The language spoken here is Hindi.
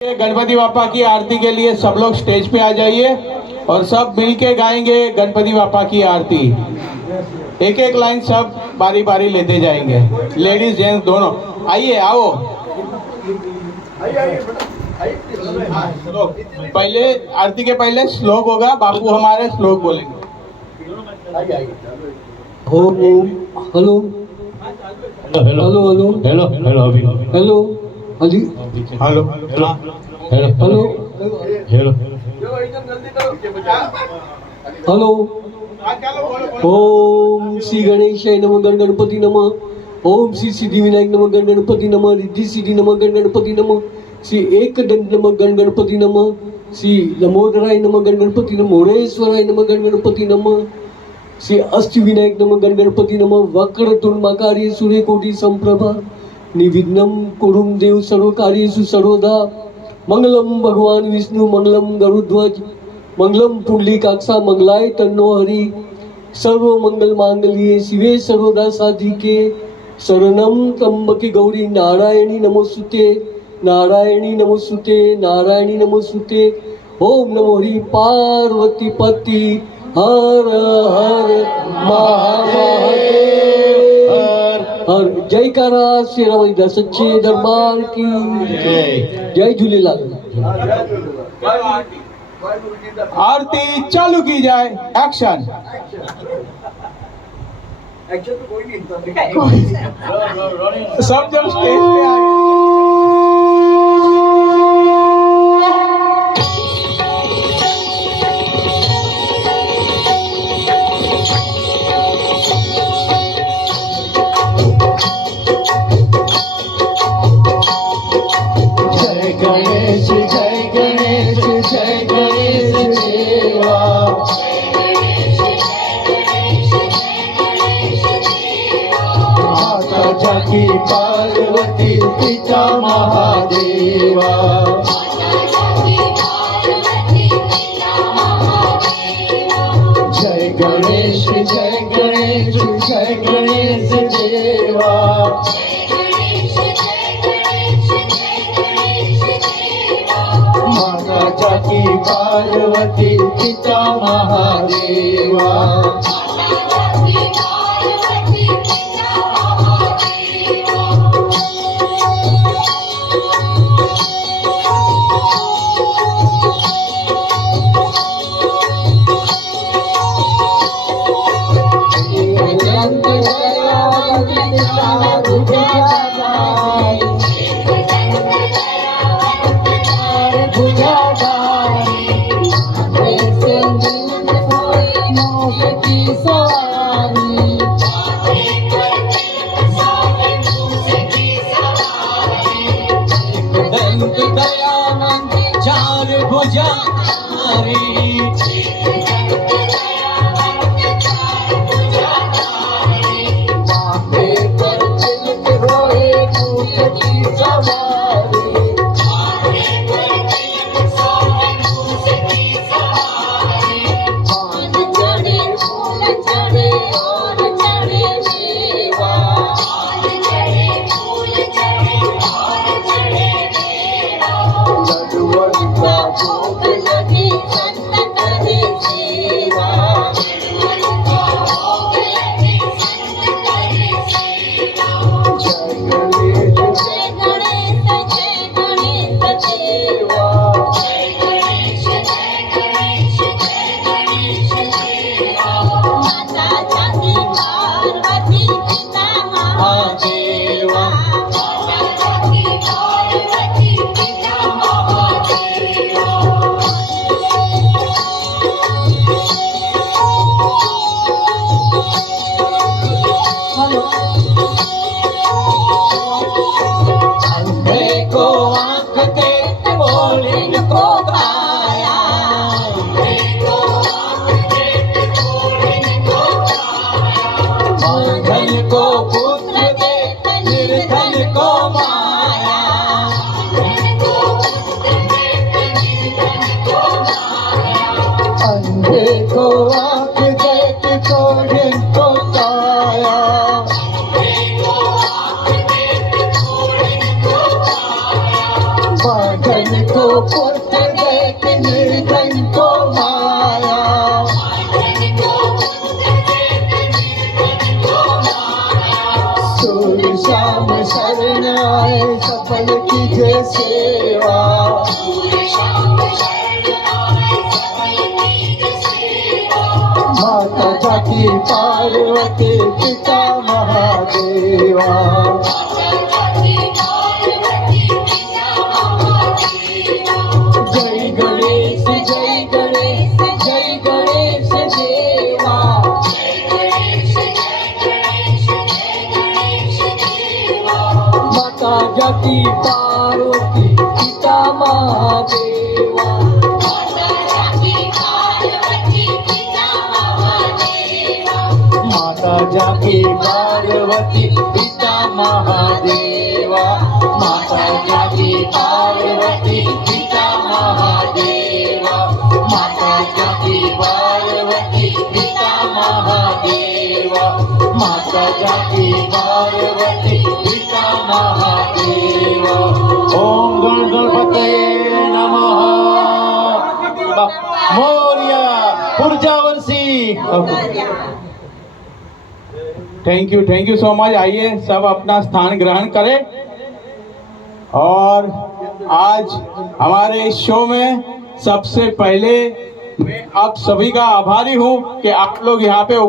गणपति बापा की आरती के लिए सब लोग स्टेज पे आ जाइए और सब मिलके गाएंगे गणपति बापा की आरती। एक एक लाइन सब बारी बारी लेते जाएंगे, लेडीज जेंट्स दोनों। आइए, आओ। पहले आरती के पहले श्लोक होगा, बापू हमारे श्लोक बोलेंगे। Hello hello hello hello hello hello अभी हेलो अजी hello hello hello hello hello. Om Shri गणेशाय नमः, गण गणपति नमः। ओम श्री सिद्धिविनायक नमः, गण गणपति नमः। रिद्धि सिद्धि नमः, गण गणपति नमः। श्री एकदंत नमः, गण गणपति नमः। श्री लंबोदराय नमः, गण गणपति नमः। मोरेश्वराय नमः, गण गणपति नमः। श्री अष्टविनायक नमः, गण गणपति नमः। वक्रतुंड महाकाय सूर्यकोटि संप्रभा निर्विघ्नं कुरुं देव सर्वकार्येषु सर्वदा। मंगलम भगवान विष्णु, मंगलम गरुध्वज, मंगलम पुंडलीकाक्षा, मंगलाय तन्नो हरि। सर्व मंगल मांगल्ये शिवे सर्वदा साधिके, शरणं त्र्यंबके गौरी नारायणी नमोस्तुते, नारायणी नमोस्तुते, नारायणी नमोस्तुते। ओम नमो हरि पार्वती पति हर हर महादेव हर। जयकारा शेरावाली सच्चे दरबार की जय। जय झूलेलाल। आरती चालू की जाए। एक्शन। सब जब स्टेज पे आ गए। जय गणेश जय गणेश जय गणेश देवा। माता जाकी पार्वती पिता महादेवा। जय गणेश जय गणेश जय गणेश देवा। माता जाकी पार्वती पिता महादेवा। चार भुजा को पुत्र देख निर्धन को माया सूर्य शाम शरण आए सफल कीजे सेवा माता जाकी पार्वती पिता महादेवा जय गणेश जय गणेश जय गणेश देवा माता जाकी पार्वती पिता महादेवा माता जाकी पार्वती पिता महादेवा माता जाकी पार्वती पिता महादेवा माता जाकी पार्वती पिता महादेवा माता जाकी पार्वती पिता महादेवा ओम गणपतये नमः मोरया ऊर्जावंशी थैंक यू सो मच। आइए सब अपना स्थान ग्रहण करें। और आज हमारे इस शो में सबसे पहले मैं आप सभी का आभारी हूं कि आप लोग यहाँ पे